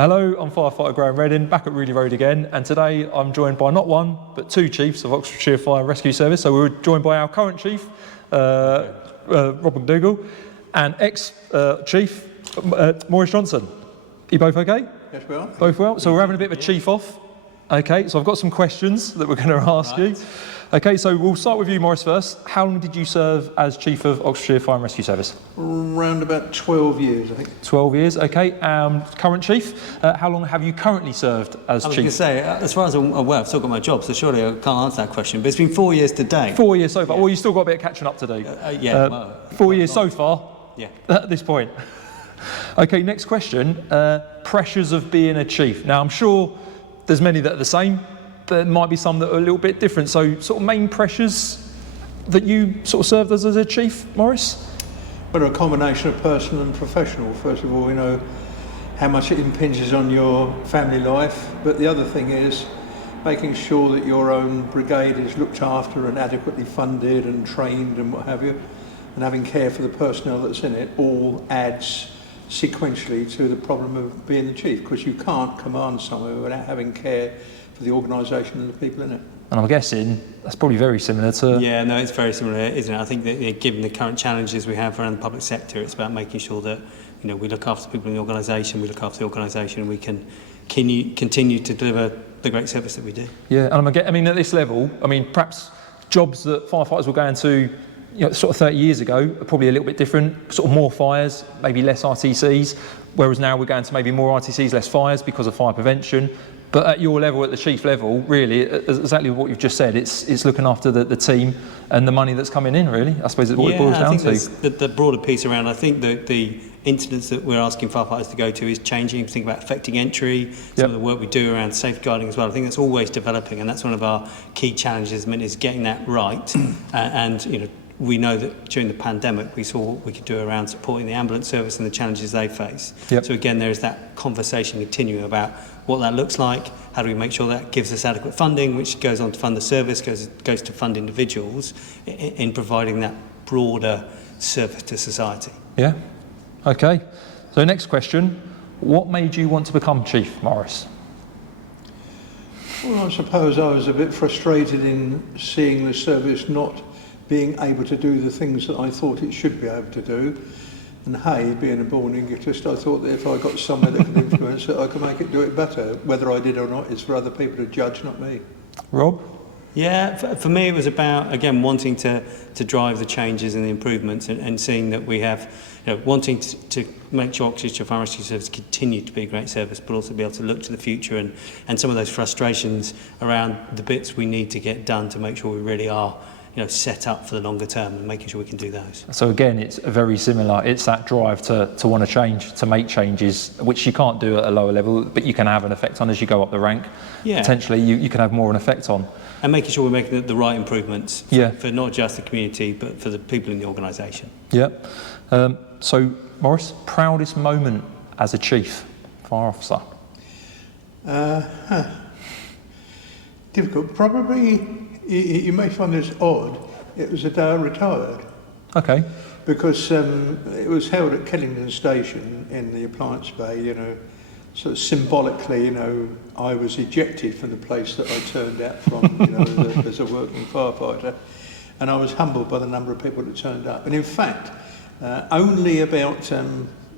Hello, I'm Firefighter Graham Redding, back at Reedy Road again, and today I'm joined by not one, but two chiefs of Oxfordshire Fire Rescue Service. So we're joined by our current chief, Rob MacDougall, and ex-chief, Maurice Johnson. You both okay? Yes, we are. Both well? So we're having a bit of a chief off. Okay, so I've got some questions that we're going to ask you. Okay, so we'll start with you, Maurice, first. How long did you serve as Chief of Oxfordshire Fire and Rescue Service? Around about 12 years, I think. 12 years, okay. Current Chief, how long have you currently served as Chief? I was going to say, as far as I'm aware, I've still got my job, so surely I can't answer that question, but it's been 4 years today. 4 years so far. Yeah. Well, you've still got a bit of catching up to do. Well, 4 years so far, yeah. At this point. Okay, next question. Pressures of being a Chief. Now, I'm sure there's many that are the same. There might be some that are a little bit different. So sort of main pressures that you sort of served as a chief, Maurice? Well, a combination of personal and professional. First of all, you know, how much it impinges on your family life. But the other thing is making sure that your own brigade is looked after and adequately funded and trained and what have you. And having care for the personnel that's in it all adds sequentially to the problem of being the chief, because you can't command somewhere without having care for the organisation and the people in it. And I'm guessing that's probably very similar to... Yeah, no, it's very similar, isn't it? I think that given the current challenges we have around the public sector, it's about making sure that, you know, we look after the people in the organisation, we look after the organisation, and we can continue to deliver the great service that we do. Yeah, and I mean, at this level, I mean, perhaps jobs that firefighters were going to, you know, sort of 30 years ago are probably a little bit different, sort of more fires, maybe less RTCs, whereas now we're going to maybe more RTCs, less fires because of fire prevention. But at your level, at the chief level, really, exactly what you've just said, it's looking after the team and the money that's coming in, really. I suppose it's what it boils down to. I think the broader piece around, I think the incidents that we're asking firefighters to go to is changing. Think about affecting entry, some of the work we do around safeguarding as well. I think that's always developing, and that's one of our key challenges, is getting that right. And, you know, we know that during the pandemic we saw what we could do around supporting the ambulance service and the challenges they face. So again, there is that conversation continuing about what that looks like, how do we make sure that gives us adequate funding, which goes on to fund the service, goes to fund individuals in providing that broader service to society. Yeah, okay. So next question, what made you want to become Chief, Maurice? Well, I suppose I was a bit frustrated in seeing the service not being able to do the things that I thought it should be able to do. And hey, being a born egotist, I thought that if I got somewhere that could influence it, I could make it do it better. Whether I did or not is for other people to judge, not me. Rob? Yeah, for me it was about, again, wanting to drive the changes and the improvements and seeing that we have, you know, wanting to make sure Oxfordshire Fire Rescue Service continue to be a great service, but also be able to look to the future and some of those frustrations around the bits we need to get done to make sure we really are, you know, set up for the longer term and making sure we can do those. So again, it's very similar. It's that drive to want to change, to make changes, which you can't do at a lower level, but you can have an effect on as you go up the rank. Yeah. Potentially, you can have more of an effect on. And making sure we're making the right improvements for not just the community, but for the people in the organisation. Yeah. So, Maurice, proudest moment as a chief fire officer? Difficult. Probably, you may find this odd, it was the day I retired. Okay. Because it was held at Killington Station in the appliance bay, you know, so symbolically, you know, I was ejected from the place that I turned out from, you know, as a working firefighter. And I was humbled by the number of people that turned up. And in fact, only about,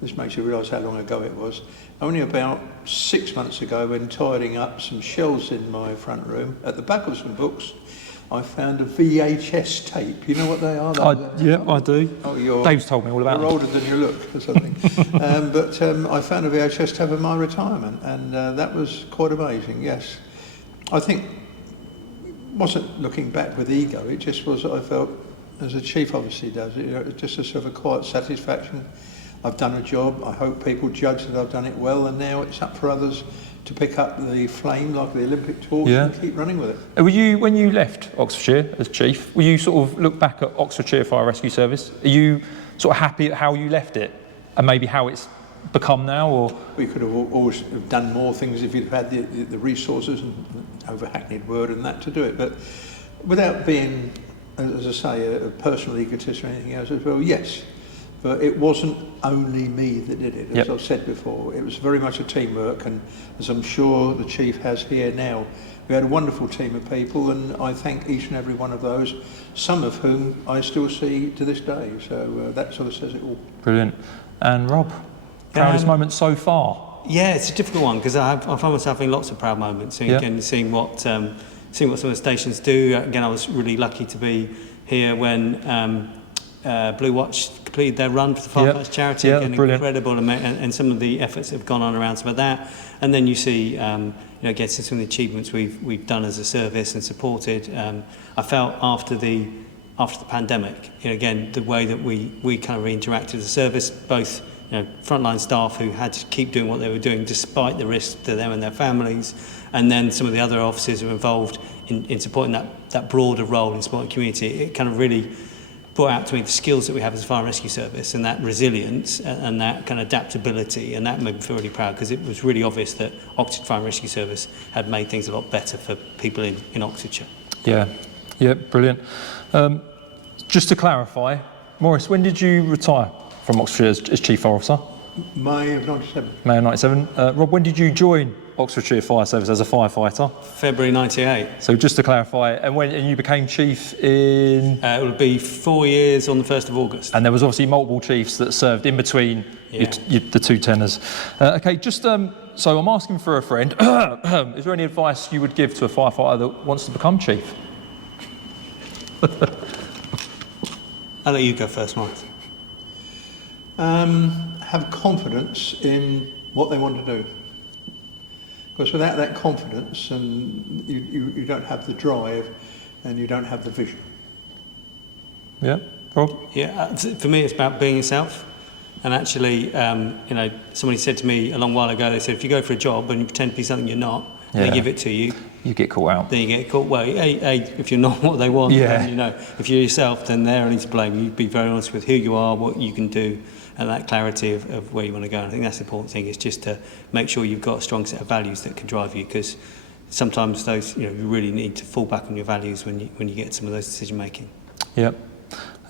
this makes you realise how long ago it was, only about 6 months ago, when tidying up some shelves in my front room, at the back of some books, I found a VHS tape. You know what they are? Yeah, I do. Oh, Dave's told me all about them. You're older than you look, or something. But I found a VHS tape of my retirement, and that was quite amazing, yes. I think, wasn't looking back with ego, it just was, I felt, as a chief obviously does, you know, just a sort of a quiet satisfaction. I've done a job, I hope people judge that I've done it well, and now it's up for others to pick up the flame like the Olympic torch and keep running with it. Were you, when you left Oxfordshire as chief, were you sort of look back at Oxfordshire Fire Rescue Service? Are you sort of happy at how you left it and maybe how it's become now? Or we could have always have done more things if you'd had the resources and over-hackneyed word and that to do it. But without being, as I say, a personal egotist or anything else as well, yes. But it wasn't only me that did it, as Yep. I've said before. It was very much a teamwork, and as I'm sure the Chief has here now, we had a wonderful team of people, and I thank each and every one of those, some of whom I still see to this day. So that sort of says it all. Brilliant. And Rob, proudest moment so far? Yeah, it's a difficult one because I find myself in lots of proud moments. So again, seeing what some of the stations do. Again, I was really lucky to be here when Blue Watch completed their run for the Firefighters charity. Again, incredible, and some of the efforts that have gone on around some of that. And then you see, again, some of the achievements we've done as a service and supported. I felt after the pandemic, again, the way that we kind of interacted as a service, both frontline staff who had to keep doing what they were doing despite the risk to them and their families, and then some of the other officers who were involved in supporting that broader role in supporting the community. It kind of really brought out to me the skills that we have as a fire and rescue service, and that resilience and that kind of adaptability, and that made me feel really proud because it was really obvious that Oxfordshire Fire and Rescue Service had made things a lot better for people in Oxfordshire. Yeah, brilliant. Just to clarify, Maurice, when did you retire from Oxfordshire as Chief Fire Officer? May of 97. May of 97. Rob, when did you join Oxfordshire Fire Service as a firefighter? February 98. So just to clarify, and you became chief in? It will be 4 years on the 1st of August. And there was obviously multiple chiefs that served in between the two tenures. Okay, just so I'm asking for a friend. Is there any advice you would give to a firefighter that wants to become chief? I'll let you go first, Maurice. Have confidence in what they want to do. Because without that confidence, and you don't have the drive, and you don't have the vision. Yeah, Rob? Yeah, for me it's about being yourself. And actually, somebody said to me a long while ago, they said, if you go for a job and you pretend to be something you're not, they give it to you. You get caught out. Then you get caught. Well, if you're not what they want, then, if you're yourself, then they're only to blame. You be very honest with who you are, what you can do, and that clarity of where you want to go. And I think that's the important thing, is just to make sure you've got a strong set of values that can drive you, because sometimes those, you really need to fall back on your values when you get some of those decision making. Yeah.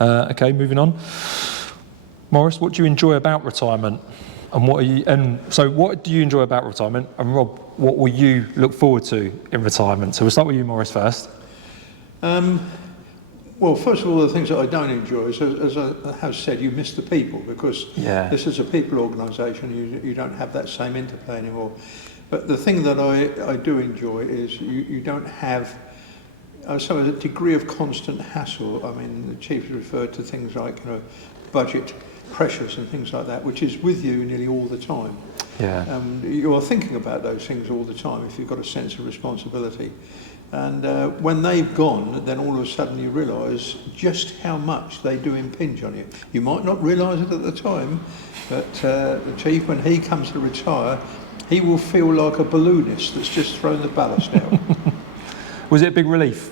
Okay, moving on. Maurice, what do you enjoy about retirement? And what do you enjoy about retirement? And Rob, what will you look forward to in retirement? So we'll start with you, Maurice, first. Well, first of all, the things that I don't enjoy is, as I have said, you miss the people, because this is a people organisation. You don't have that same interplay anymore. But the thing that I do enjoy is you don't have a degree of constant hassle. I mean, the Chief referred to things like budget pressures and things like that, which is with you nearly all the time. Yeah. You are thinking about those things all the time if you've got a sense of responsibility. And when they've gone, then all of a sudden you realise just how much they do impinge on you. You might not realise it at the time, but the Chief, when he comes to retire, he will feel like a balloonist that's just thrown the ballast out. Was it a big relief?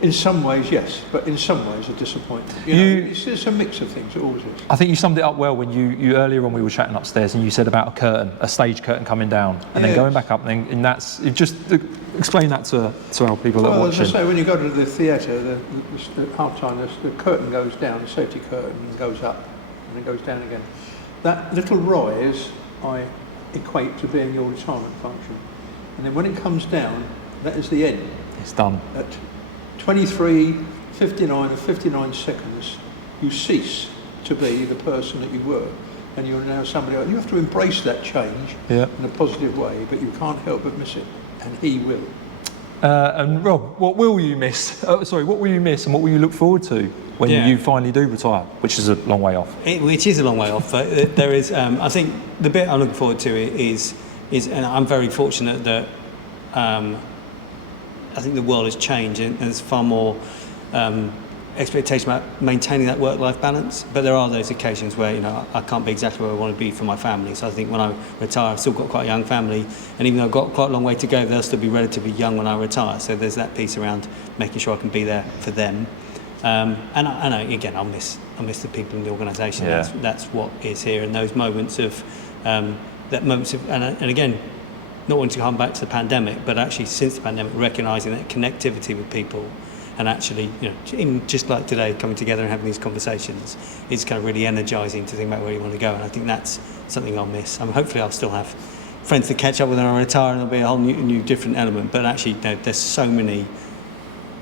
In some ways, yes, but in some ways a disappointment. It's a mix of things, it always is. I think you summed it up well when you earlier on we were chatting upstairs, and you said about a stage curtain coming down and then going back up, and that's just explain that to our people that are watching. As I say, when you go to the theatre, at half time, the curtain goes down, the safety curtain goes up, and it goes down again. That little rise I equate to being your retirement function, and then when it comes down, that is the end. It's done. At 23, 59 and 59 seconds, you cease to be the person that you were, and you're now somebody else. You have to embrace that change in a positive way, but you can't help but miss it, and he will. And Rob, what will you miss? What will you miss, and what will you look forward to when you finally do retire, which is a long way off? Which is a long way off, but there is. I think the bit I'm looking forward to is, and I'm very fortunate that. I think the world has changed, and there's far more expectation about maintaining that work-life balance. But there are those occasions where I can't be exactly where I want to be for my family. So I think when I retire, I've still got quite a young family, and even though I've got quite a long way to go, they'll still be relatively young when I retire. So there's that piece around making sure I can be there for them. And I know, again, I'll miss the people in the organisation. Yeah. That's what is here, and those moments of and again. Not wanting to come back to the pandemic, but actually since the pandemic, recognising that connectivity with people And actually, in just like today, coming together and having these conversations, it's kind of really energising to think about where you want to go. And I think that's something I'll miss. Hopefully I'll still have friends to catch up with when I retire, and there'll be a whole new different element. But actually, there's so many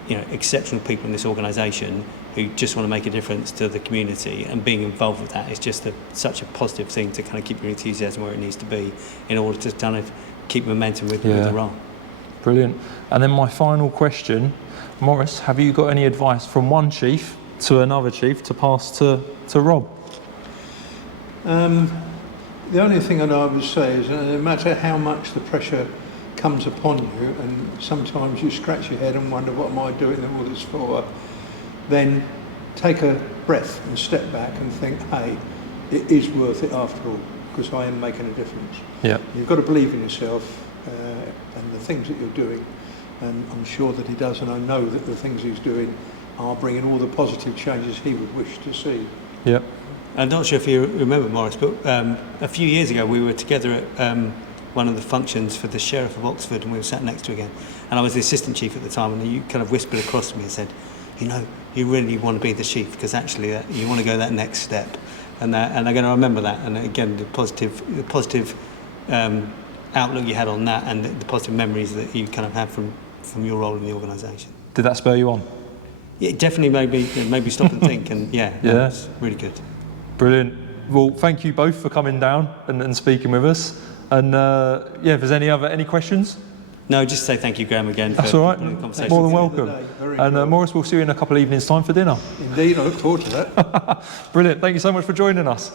exceptional people in this organisation who just want to make a difference to the community, and being involved with that is just such a positive thing to kind of keep your enthusiasm where it needs to be in order to kind of keep momentum with the role. Brilliant. And then my final question, Maurice, have you got any advice from one chief to another chief to pass to Rob? The only thing that I would say is no matter how much the pressure comes upon you, and sometimes you scratch your head and wonder, what am I doing all this for? Then take a breath and step back and think, hey, it is worth it after all, because I am making a difference. Yeah. You've got to believe in yourself and the things that you're doing, and I'm sure that he does, and I know that the things he's doing are bringing all the positive changes he would wish to see. Yeah. I'm not sure if you remember, Maurice, but a few years ago we were together at one of the functions for the Sheriff of Oxford, and we were sat next to again, and I was the assistant chief at the time, and you kind of whispered across to me and said, you really want to be the chief, because actually you want to go that next step, and I'm going to remember that. And again, the positive outlook you had on that, and the positive memories that you kind of had from your role in the organisation. Did that spur you on? Yeah, it definitely made me stop and think, and it's really good. Brilliant. Well, thank you both for coming down and speaking with us. And if there's any questions? No, just say thank you, Graham, again. That's all right. The conversation. More than welcome. And Maurice, we'll see you in a couple of evenings' time for dinner. Indeed, I look forward to that. Brilliant. Thank you so much for joining us.